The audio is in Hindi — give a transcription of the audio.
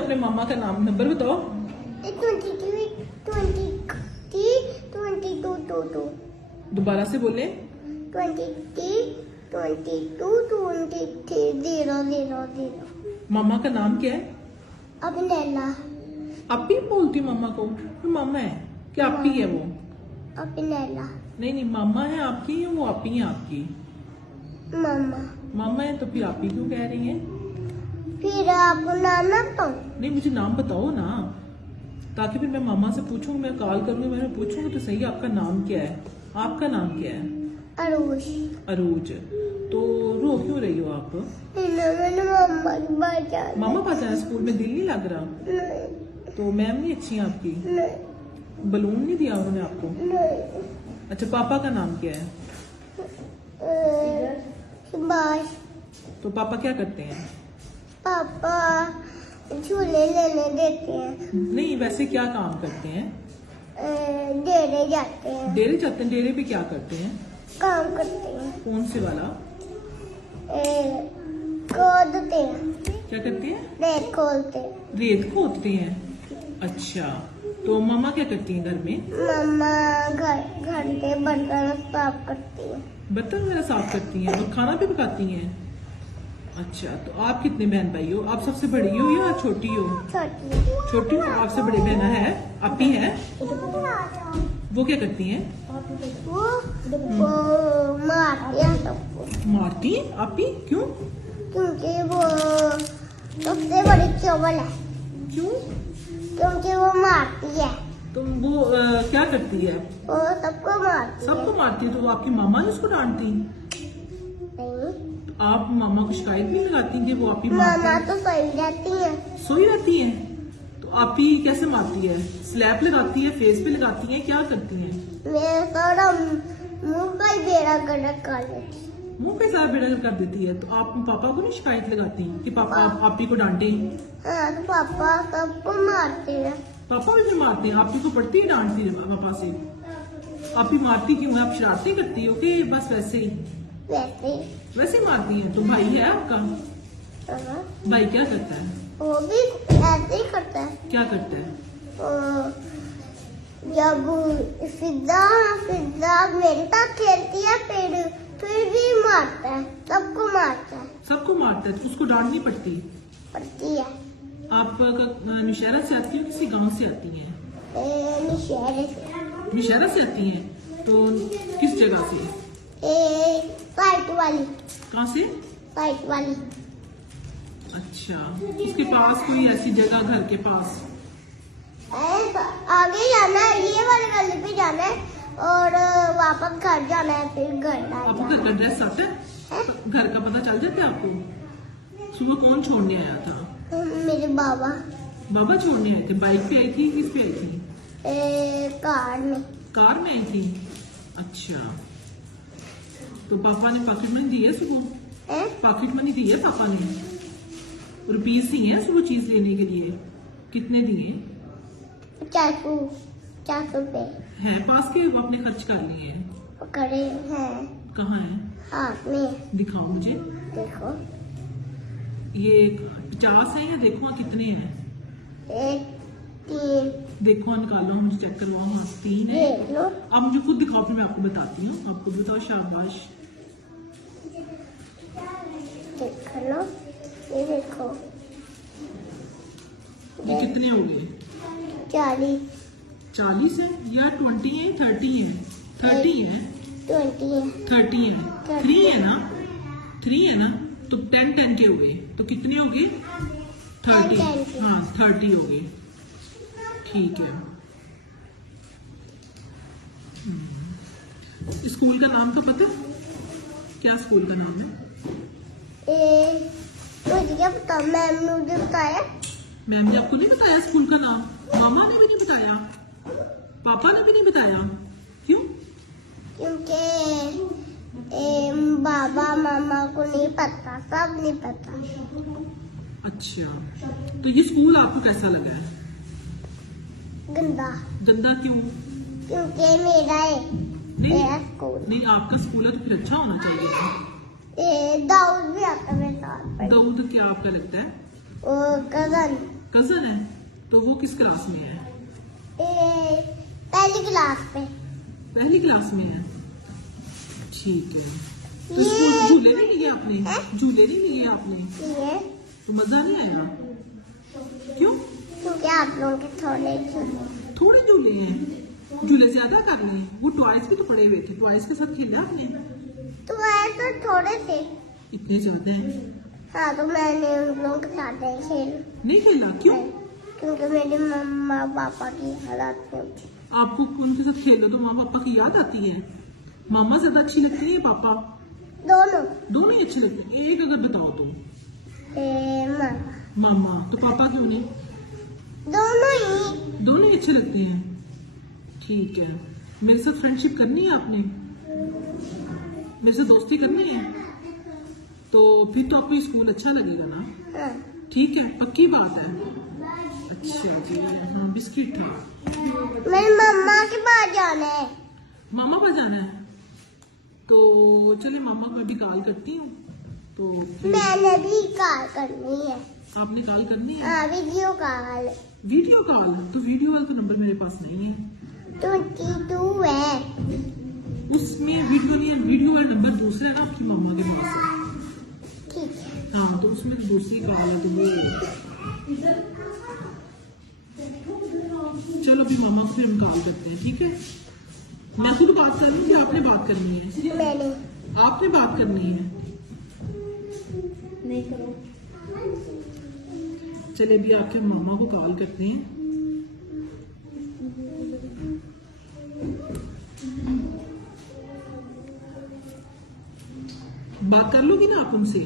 अपने मामा का नाम नंबर बताओ। 23, 22, 22, दोबारा से बोले। 23, 22, 23, 0, 0, 0। मामा का नाम क्या है? अब नैला। अपी बोलती मामा को? वो मामा है क्या अपी है वो? अब नैला नहीं नहीं, मामा है आपकी या वो अपी है आपकी? मामा। मामा है तो फिर आपी क्यों कह रही हैं? फिर आपको नाम ना बताऊं? नहीं, मुझे नाम बताओ ना, ताकि फिर मैं मामा से पूछूंगी, मैं कॉल करूंगी, मैं पूछूंगी तो सही आपका नाम क्या है। आपका नाम क्या है? अरूज। अरूज। तो रो क्यों रही हो आप? मैंने मामा की बात जानी। मामा पास आया, स्कूल में दिल नहीं लग रहा? नहीं, तो मैम नहीं अच्छी है आपकी? नहीं, बलून नहीं दिया उन्होंने आपको? नहीं। अच्छा, पापा का नाम क्या है? सुभाष। तो पापा क्या करते हैं? पापा झूले लेने देते हैं। नहीं, वैसे क्या काम करते हैं? डेरे जाते हैं। डेरे जाते हैं। डेरे पे क्या करते हैं? काम करते हैं। कौन से वाला? खोदते हैं। क्या करते हैं? रेत खोलते हैं। रेत खोदते हैं। अच्छा, तो मम्मा क्या करती हैं घर में? मम्मा घर के बर्तन साफ करती है। बर्तन वगैरह साफ करती हैं और खाना भी पकाती हैं। अच्छा, तो आप कितने बहन भाई हो? आप सबसे बड़ी हो या छोटी हो? छोटी। छोटी हो। आपसे बड़ी बहन है अपी है, वो क्या करती हैं? वो मारती है सबको। मारती हैं आपी? क्यों? क्योंकि वो सबसे बड़ी चोबल है। क्यों? क्योंकि वो मारती है। तो वो क्या करती है? वो सबको मारती है। सबको मारती है। तो वो आपकी मामा ने उसको डांटती? नहीं, आप मामा को शिकायत नहीं लगाती कि वो आपकी मारती मामा है? तो सही रहती है। सोई रहती है। तो आपी कैसे मारती है? स्लैप लगाती है, फेस पे लगाती है, क्या करती है? मेरा सारा मुंह का ही बेड़ा गर्क कर लेती। मुंह के साथ बेड़ा कर देती है। तो आप पापा को नहीं शिकायत लगाती कि पापा आपी को डांटे? हाँ, तो पापा सबको मारते हैं। पापा भी फिर मारते हैं? आपी को पड़ती है डांटती है पापा से? आपी मारती क्यों है? आप शरारती करती हो कि बस वैसे ही? वैसे। वैसे ही मारती है। तो भाई है आपका? हाँ, भाई क्या करता है? वो भी ऐसे ही करता है। क्या करता है? जब फिजा मेरे साथ खेलती है फिर भी मारता है। सबको मारता है। सबको मारता है। तो उसको डांटनी पड़ती? पड़ती है। आप नौशहरा से आती हो, किसी गांव से आती हैं? नौशहरे से। नौशहरा से आती हैं। तो किस जगह से? साइट वाली। कहाँ से? साइट वाली। अच्छा, उसके पास कोई ऐसी जगह घर के पास? आगे जाना है, ये वाली गली पे जाना है और वापस घर जाना है, फिर घर आपको घर का एड्रेस आता है? घर का पता चल जाता है आपको? सुबह कौन छोड़ने आया था? मेरे बाबा। बाबा छोड़ने आए थे। बाइक पे आई थी, किस पे आई थी? कार में। कार में आई थी। अच्छा, तो पापा ने पॉकेट मनी दी है सुबह? पॉकेट मनी दी है पापा ने? रुपीज दिए हैं सुबह चीज लेने के लिए? कितने दिए? 400 रुपए हैं पास के? वो अपने खर्च कर लिए हैं? पकड़े हैं कहाँ है? हाथ में। दिखाओ मुझे। देखो, ये 50 है या देखो कितने हैं? 1, 3। देखो, निकालो, मुझे चेक करवाओ। हाँ, 3 है। देख लो। अब मुझे खुद दिखाओ, फिर मैं आपको बताती हूँ। आपको बताओ। शाबाश। देख लो, ये देखो। ये कितने हो गए? 40। 40 है या 20 है? 30 है? 30 है? 20 है। 30 है। 3 है ना? 3 है ना? तो 10 के हो गए। तो कितने हो गए? 30। 10 हाँ, 30 हो गए। ठीक है। स्कूल का नाम तो पता? क्या स्कूल का नाम है? मुझे क्या पता, मैम ने मुझे बताया। मैम ने आपको नहीं बताया स्कूल का नाम? मामा ने भी नहीं बताया? पापा ने भी नहीं बताया? क्यों? क्योंकि बाबा मामा को नहीं पता, सब नहीं पता। अच्छा, तो ये स्कूल आपको कैसा लगा है? गंदा। गंदा क्यों? क्योंकि मेरा है। नहीं मेरा स्कूल। नहीं, आपका स्कूल है तो फिर अच्छा होना चाहिए। दाऊद भी आता है मेरे साथ। दाऊद क्या आपका लगता है? वो कजन। कजन है, तो वो किस क्लास में है? पहली क्लास पे। पहली क्लास में है, ठीक है। तो स्कूल झूले नहीं लिए आपने? झूले नहीं लिए आपने? ये तो मजा नहीं आया? क्यों? क्योंकि आप लोगों के थोड़े झूले हैं, झूले ज्यादा कर लिए। वो टॉयज भी तो पड़े हुए थे, टॉयज के साथ खेला आपने? तो ऐसे थोड़े थे। इतने ज्यादा हैं? हाँ, तो मैंने उन लोगों के साथ नहीं खेला, क्यों? क्योंकि मेरे मम्मा पापा की हालत में थी। आपको उनके साथ खेलो तो माँ पापा की याद आती है? मामा ज्यादा अच्छी लगती है या पापा? दोनों ही अच्छे लगते हैं। एक अगर बताओ तो? मामा। तो पापा क्यों नहीं? दोनों ही अच्छे लगते हैं, ठीक है। मेरे साथ फ्रेंडशिप करनी है आपने? मेरे साथ दोस्ती करनी है? तो फिर तो आपको स्कूल अच्छा लगेगा ना? ठीक है, पक्की बात है। अच्छा जी, हाँ बिस्किट था। मेरी मम्मा के पास जाना है। मामा पास जाना है, तो चले मामा को अभी कॉल करती हूँ। तो मैंने भी कॉल करनी है। आपने कॉल करनी है? हाँ, वीडियो कॉल। Video call? तो वीडियो वाला तो नंबर मेरे पास नहीं है। 22 है उसमें वीडियो नहीं है, वीडियो वाला नंबर दूसरा है ना आपकी मामा के पास है। ठीक है। हाँ, तो उसमें दूसरी कॉल है, तो वो चलो अभी मामा को फिर हम कॉल करते हैं, ठीक है? मैं खुद बात कर रही हूँ कि आपने बात करनी है? आपने बात करनी है? नहीं करो। चले अभी आपके मामा को कॉल करते हैं। बात कर लोगी ना आप उनसे?